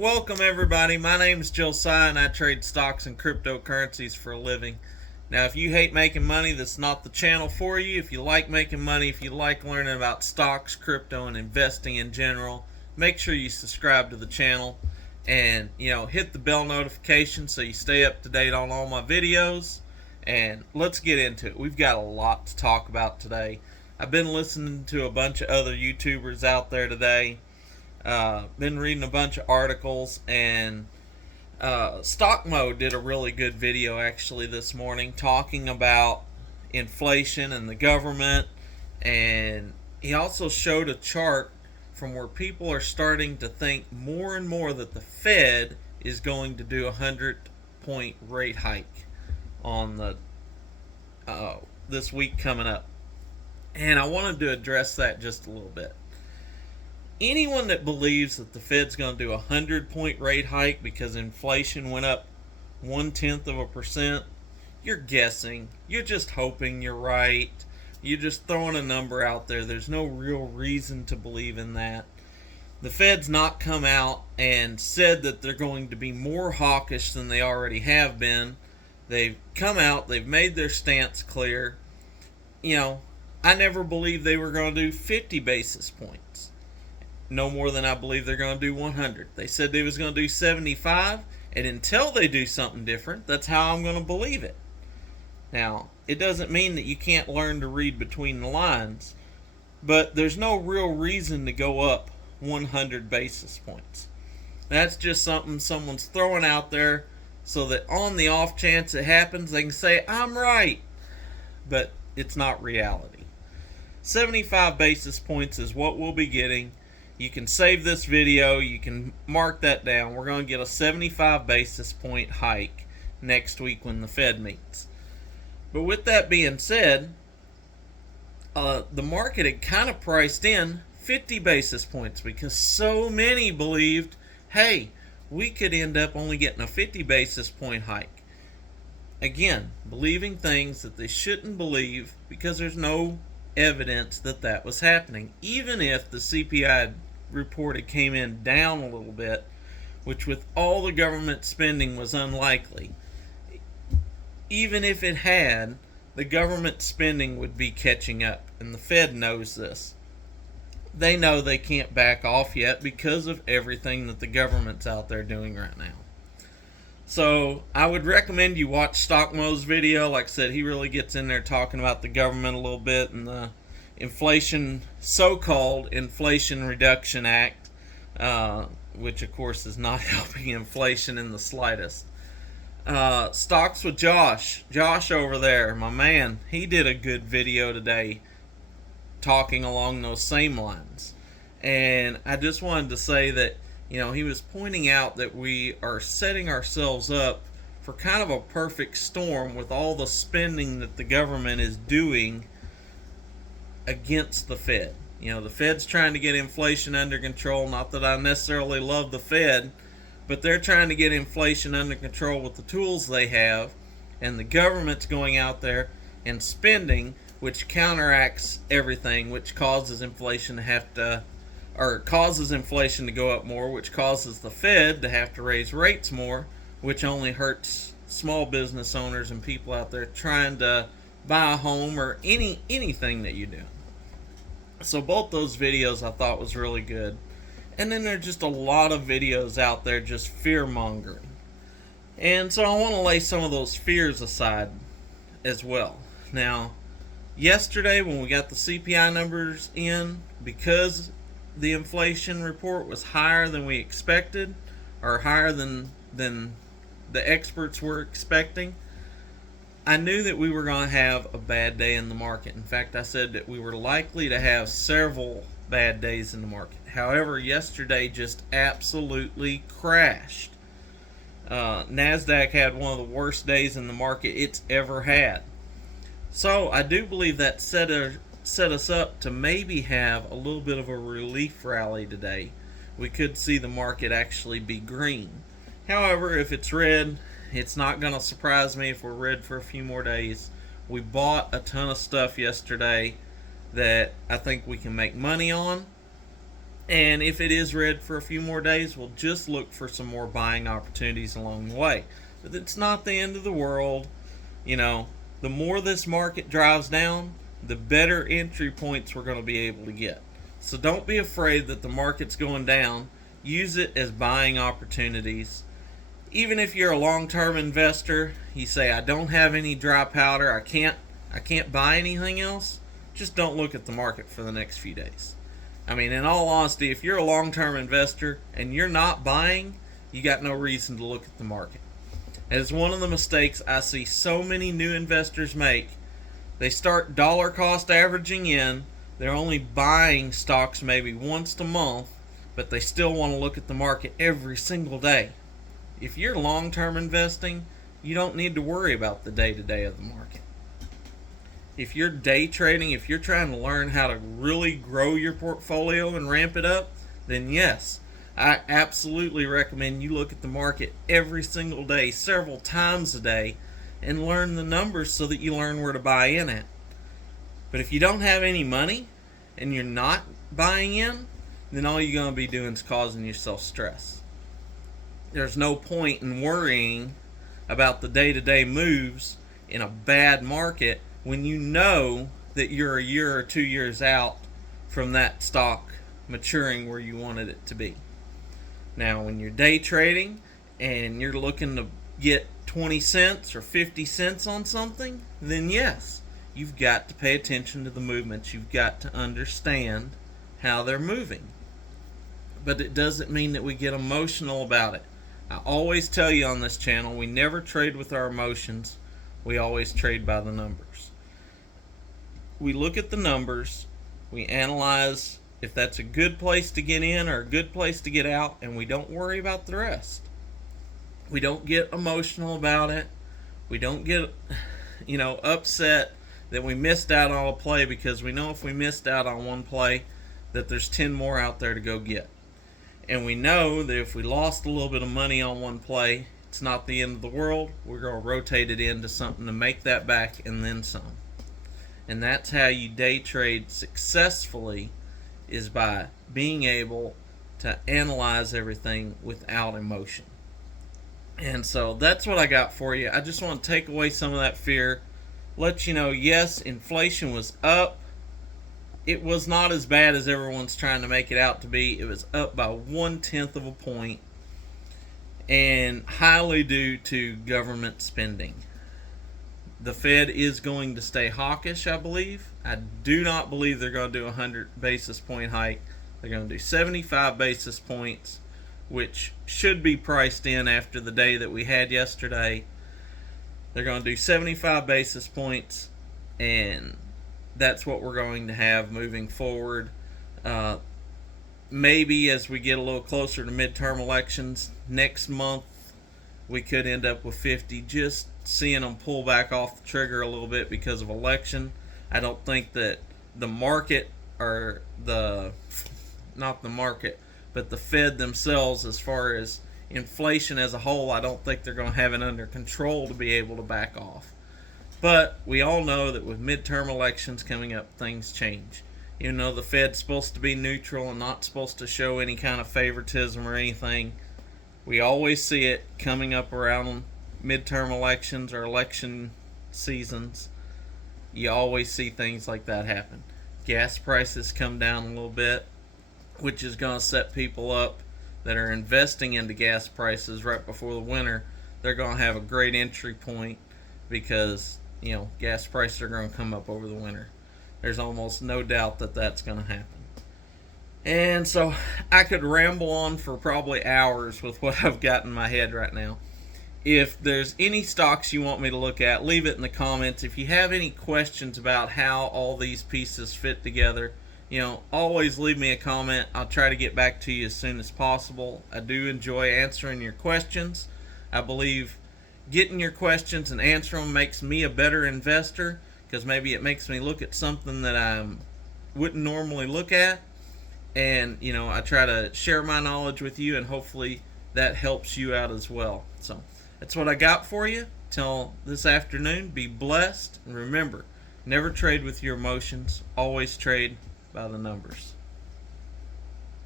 Welcome, everybody. My name is Josiah, and I trade stocks and cryptocurrencies for a living. Now, if you hate making money, that's not the channel for you. If you like making money, if you like learning about stocks, crypto, and investing in general, make sure you subscribe to the channel and, hit the bell notification so you stay up to date on all my videos. And let's get into it. We've got a lot to talk about today. I've been listening to a bunch of other YouTubers out there today. Been reading a bunch of articles, and Stock Mode did a really good video actually this morning talking about inflation and the government, and he also showed a chart from where people are starting to think more and more that the Fed is going to do a 100-point rate hike on the this week coming up. And I wanted to address that just a little bit. Anyone that believes that the Fed's going to do a 100-point rate hike because inflation went up 0.1%, you're guessing. You're just hoping you're right. You're just throwing a number out there. There's no real reason to believe in that. The Fed's not come out and said that they're going to be more hawkish than they already have been. They've come out, they've made their stance clear. I never believed they were going to do 50 basis points. No more than I believe they're going to do 100. They said they was going to do 75, and until they do something different, that's how I'm going to believe it. Now, it doesn't mean that you can't learn to read between the lines, but there's no real reason to go up 100 basis points. That's just something someone's throwing out there so that on the off chance it happens, they can say, I'm right. But it's not reality. 75 basis points is what we'll be getting. You can save this video. You can mark that down. We're going to get a 75 basis point hike next week when the Fed meets. But with that being said, the market had kind of priced in 50 basis points because so many believed, hey, we could end up only getting a 50 basis point hike. Again, believing things that they shouldn't believe because there's no evidence that that was happening. Even if the CPI reported came in down a little bit, which with all the government spending was unlikely. Even if it had, the government spending would be catching up, and the Fed knows this. They know they can't back off yet because of everything that the government's out there doing right now. So I would recommend you watch Stock Mo's video. Like I said, he really gets in there talking about the government a little bit and the so-called Inflation Reduction Act, which of course is not helping inflation in the slightest. Stocks with Josh over there, my man, he did a good video today talking along those same lines. And I just wanted to say that, he was pointing out that we are setting ourselves up for kind of a perfect storm with all the spending that the government is doing against the Fed. The Fed's trying to get inflation under control. Not that I necessarily love the Fed, but they're trying to get inflation under control with the tools they have, and the government's going out there and spending, which counteracts everything, which causes inflation to go up more, which causes the Fed to have to raise rates more, which only hurts small business owners and people out there trying to buy a home or anything that you do. So both those videos I thought was really good. And then there's just a lot of videos out there just fear-mongering. And so I want to lay some of those fears aside as well. Now, yesterday when we got the CPI numbers in, because the inflation report was higher than we expected, or higher than the experts were expecting, I knew that we were going to have a bad day in the market. In fact, I said that we were likely to have several bad days in the market. However, yesterday just absolutely crashed. NASDAQ had one of the worst days in the market it's ever had. So I do believe that set us up to maybe have a little bit of a relief rally today. We could see the market actually be green. However, if it's red, it's not going to surprise me if we're red for a few more days. We bought a ton of stuff yesterday that I think we can make money on. And if it is red for a few more days, we'll just look for some more buying opportunities along the way. But it's not the end of the world. You know, the more this market drives down, the better entry points we're going to be able to get. So don't be afraid that the market's going down. Use it as buying opportunities. Even if you're a long-term investor, you say, I don't have any dry powder, I can't buy anything else, just don't look at the market for the next few days. I mean, in all honesty, if you're a long-term investor and you're not buying, you got no reason to look at the market. It's one of the mistakes I see so many new investors make. They start dollar cost averaging in, they're only buying stocks maybe once a month, but they still want to look at the market every single day. If you're long-term investing, you don't need to worry about the day-to-day of the market. If you're day trading, if you're trying to learn how to really grow your portfolio and ramp it up, then yes, I absolutely recommend you look at the market every single day, several times a day, and learn the numbers so that you learn where to buy in at. But if you don't have any money and you're not buying in, then all you're going to be doing is causing yourself stress. There's no point in worrying about the day-to-day moves in a bad market when you know that you're a year or 2 years out from that stock maturing where you wanted it to be. Now, when you're day trading and you're looking to get 20 cents or 50 cents on something, then yes, you've got to pay attention to the movements. You've got to understand how they're moving. But it doesn't mean that we get emotional about it. I always tell you on this channel, we never trade with our emotions. We always trade by the numbers. We look at the numbers, we analyze if that's a good place to get in or a good place to get out, and we don't worry about the rest. We don't get emotional about it. We don't get, upset that we missed out on a play, because we know if we missed out on one play, that there's 10 more out there to go get. And we know that if we lost a little bit of money on one play, it's not the end of the world. We're going to rotate it into something to make that back and then some. And that's how you day trade successfully, is by being able to analyze everything without emotion. And so that's what I got for you. I just want to take away some of that fear. Let you know, yes, inflation was up. It was not as bad as everyone's trying to make it out to be. It was up by 1/10 of a point, and highly due to government spending. The Fed is going to stay hawkish, I believe. I do not believe they're going to do a 100 basis point hike. They're going to do 75 basis points, which should be priced in after the day that we had yesterday. They're going to do 75 basis points, and that's what we're going to have moving forward. Maybe as we get a little closer to midterm elections next month, we could end up with 50, just seeing them pull back off the trigger a little bit because of election. I don't think that the market, or not the market, but the Fed themselves, as far as inflation as a whole, I don't think they're going to have it under control to be able to back off. But we all know that with midterm elections coming up, things change. Even though the Fed's supposed to be neutral and not supposed to show any kind of favoritism or anything, we always see it coming up around midterm elections or election seasons. You always see things like that happen. Gas prices come down a little bit, which is going to set people up that are investing into gas prices right before the winter. They're going to have a great entry point, because gas prices are going to come up over the winter. There's almost no doubt that that's going to happen. And so I could ramble on for probably hours with what I've got in my head right now. If there's any stocks you want me to look at, leave it in the comments. If you have any questions about how all these pieces fit together, always leave me a comment. I'll try to get back to you as soon as possible. I do enjoy answering your questions. I believe getting your questions and answering them makes me a better investor, because maybe it makes me look at something that I wouldn't normally look at. And, I try to share my knowledge with you, and hopefully that helps you out as well. So that's what I got for you. Till this afternoon, be blessed. And remember, never trade with your emotions. Always trade by the numbers.